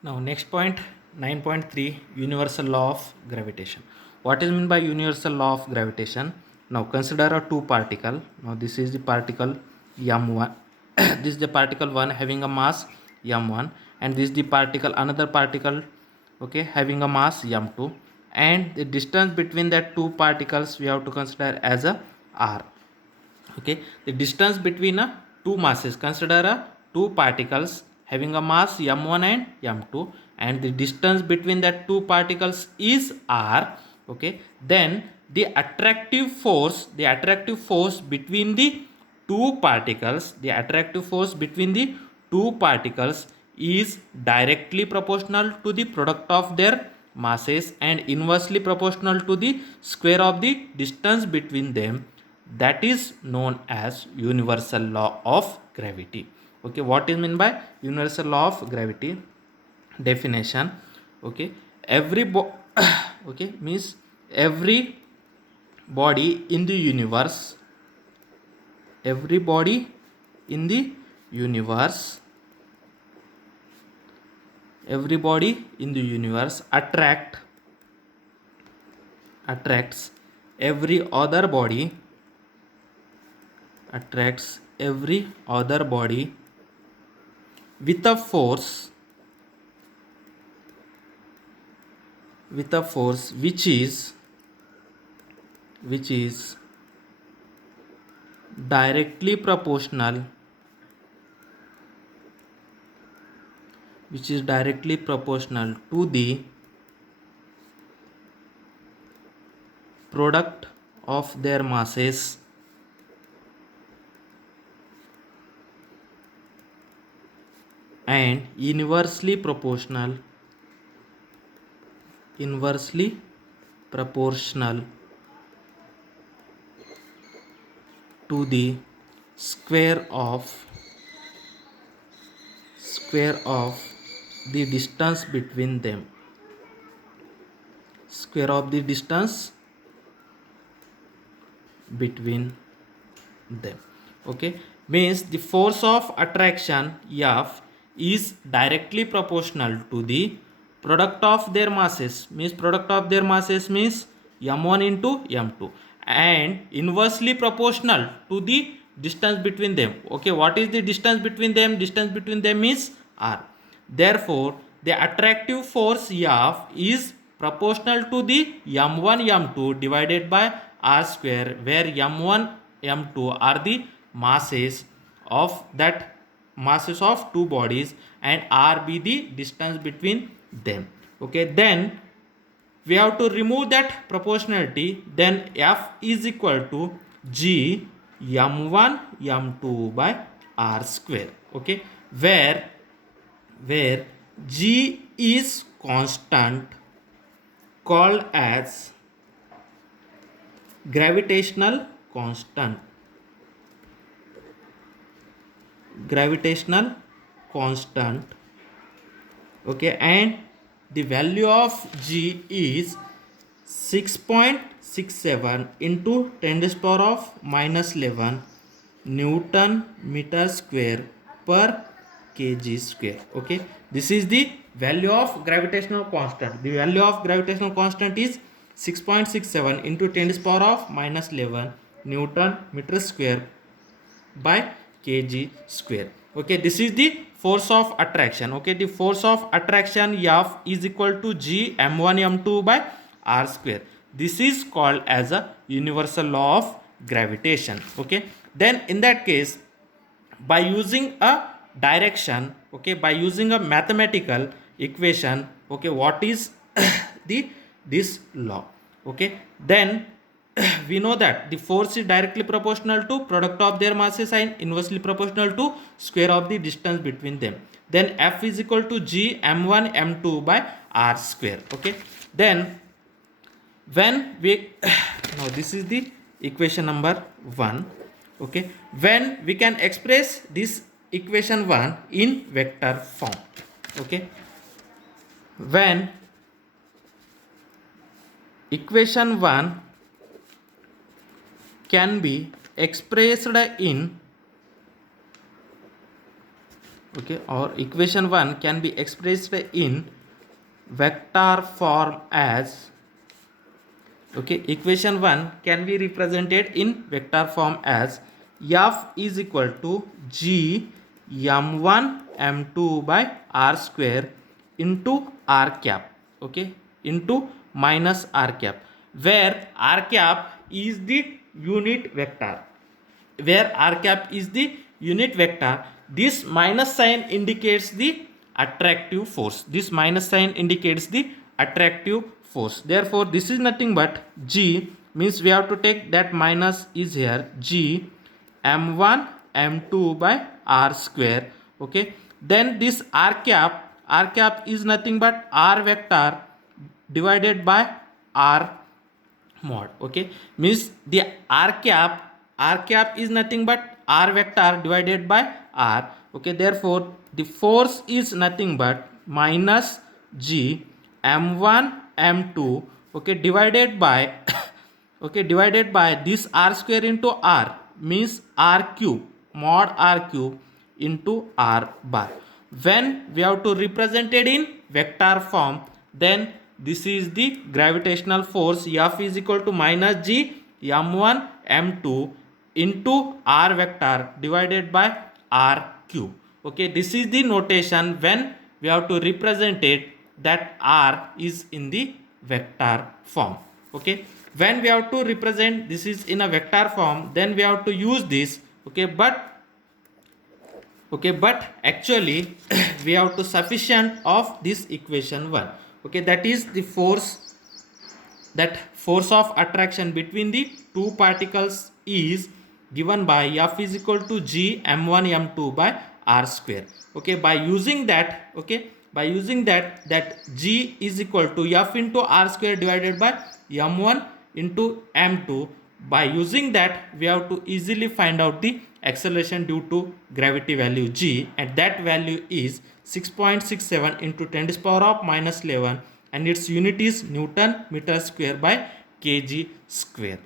Now next point, 9.3, universal law of gravitation. What is meant by universal law of gravitation? Now consider a two particle. Now this is the particle m1. This is the particle 1 having a mass m1, and this is the particle, another particle, okay, having a mass m2, and the distance between that two particles we have to consider as a r. Okay, the distance between two masses, consider two particles having a mass m1 and m2, and the distance between that two particles is r. Okay, then the attractive force between the two particles is directly proportional to the product of their masses and inversely proportional to the square of the distance between them. That is known as universal law of gravity. Okay, what is meant by universal law of gravity? Definition. Okay, okay, means every body in the universe, every body in the universe everybody in the universe attracts every other body, attracts every other body with a force, which is directly proportional, to the product of their masses and inversely proportional to the square of the distance between them, square of the distance between them. Okay, means the force of attraction F is directly proportional to the product of their masses, means m1 into m2, and inversely proportional to the distance between them. Okay, what is the distance between them? Distance between them is r. Therefore the attractive force F is proportional to the m1 m2 divided by r square, where m1 m2 are the masses of two bodies and r be the distance between them. Okay, then we have to remove that proportionality, then F is equal to g m1 m2 by r square. Okay, where g is constant called as gravitational constant, okay, and the value of g is 6.67 into 10 to the power of minus 11 Newton meter square per kg square. Okay, this is the value of gravitational constant. The value of gravitational constant is 6.67 into 10 to the power of minus 11 Newton meter square by kg square. Okay, this is the force of attraction. Okay, the force of attraction F is equal to g m1 m2 by r square. This is called as a universal law of gravitation. Okay, then in that case, by using a direction, okay, by using a mathematical equation, okay, what is this law? Okay, then we know that the force is directly proportional to product of their masses and inversely proportional to square of the distance between them. Then F is equal to g m1 m2 by r square. Okay, then when we now this is the equation number 1. Okay, when we can express this equation 1 in vector form. Okay, when equation 1 can be expressed in Okay, or equation 1 can be expressed in vector form as, okay, equation 1 can be represented in vector form as f is equal to g m1 m2 by r square into r cap, okay, into minus r cap, where r cap is the unit vector, where r cap is the unit vector. This minus sign indicates the attractive force, this minus sign indicates the attractive force. Therefore this is nothing but g, means we have to take that minus is here, g m1 m2 by r square. Okay, then this r cap is nothing but r vector divided by r mod. Okay, means the r cap is nothing but r vector divided by r. Okay, therefore the force is nothing but minus g m1 m2, okay, divided by okay, divided by this r square into r, means r cube, mod r cube into r bar. When we have to represent it in vector form, then this is the gravitational force F is equal to minus g m1 m2 into r vector divided by r cube. Okay, this is the notation when we have to represent it that r is in the vector form. Okay, when we have to represent this is in a vector form, then we have to use this. Okay, but actually we have to sufficient of this equation 1. Okay, that is the force, that force of attraction between the two particles is given by F is equal to g m1 m2 by r square. Okay, by using that, okay, by using that g is equal to F into r square divided by m1 into m2, by using that we have to easily find out the acceleration due to gravity value g, and that value is 6.67 into 10 to the power of minus 11, and its unit is Newton meter square by kg square.